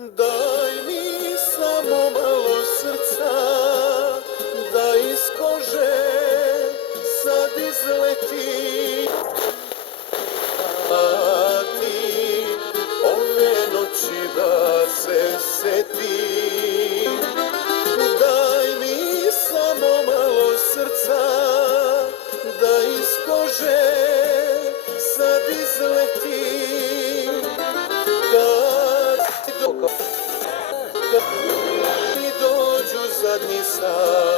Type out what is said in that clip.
Daj mi samo malo srca, da iz kože sad izleti. A ti ove noći da se seti. Daj mi samo malo srca, da iz kože sad izleti. Kad mi dođu zadnji sat,